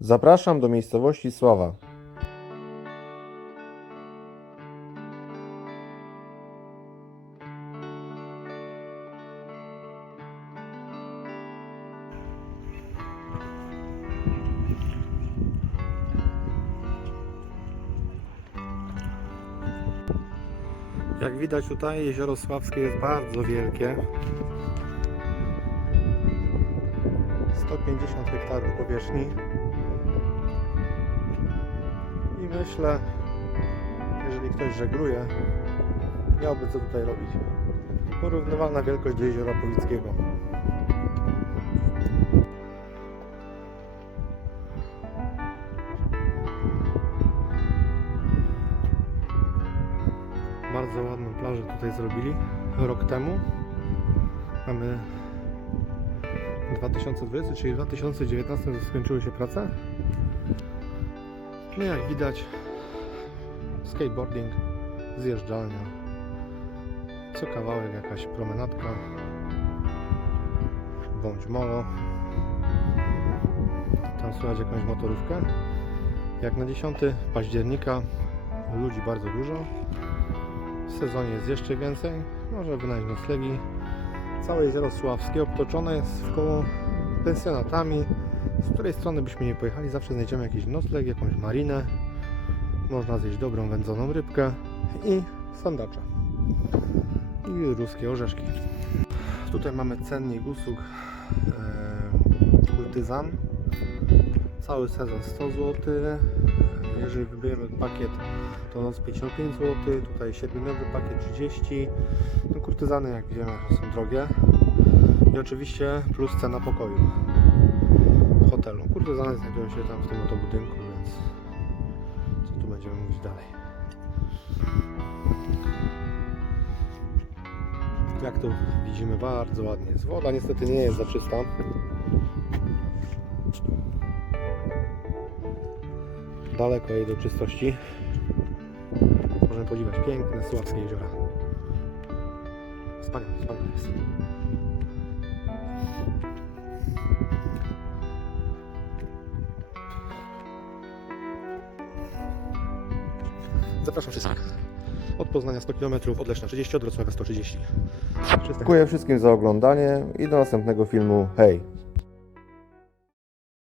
Zapraszam do miejscowości Sława. Jak widać tutaj jezioro Sławskie jest bardzo wielkie. 150 hektarów powierzchni. I myślę, jeżeli ktoś żegluje, miałby co tutaj robić. Porównywalna wielkość jeziora Powickiego. Bardzo ładną plażę tutaj zrobili rok temu. Mamy 2020, czyli w 2019 skończyły się prace. No jak widać skateboarding, zjeżdżalnia, co kawałek jakaś promenadka, bądź molo. Tam słychać jakąś motorówkę. Jak na 10 października ludzi bardzo dużo. W sezonie jest jeszcze więcej. Można wynająć noclegi. Całe jezioro Sławskie obtoczone jest w koło pensjonatami. Z której strony byśmy nie pojechali, zawsze znajdziemy jakiś nocleg, jakąś marinę. Można zjeść dobrą wędzoną rybkę i sandacza. I ruskie orzeszki. Tutaj mamy cennik usług e, kultyzan. Cały sezon 100 zł. Jeżeli wybierzemy pakiet, to noc 55 zł. Tutaj 7-dniowy pakiet 30. No, kurtyzany, jak wiemy, są drogie. I oczywiście plus cena pokoju hotelu. Kurtyzany znajdują się tam w tym oto budynku, więc co tu będziemy mówić dalej. Jak tu widzimy, bardzo ładnie jest. Woda niestety nie jest za czysta. Daleko jej do czystości. Możemy podziwiać piękne sławskie jeziora. Wspaniale, wspaniale jest. Zapraszam wszystkich. Od Poznania 100 km, od Leszna 30, od Wrocławia 130. Dziękuję wszystkim za oglądanie i do następnego filmu. Hej!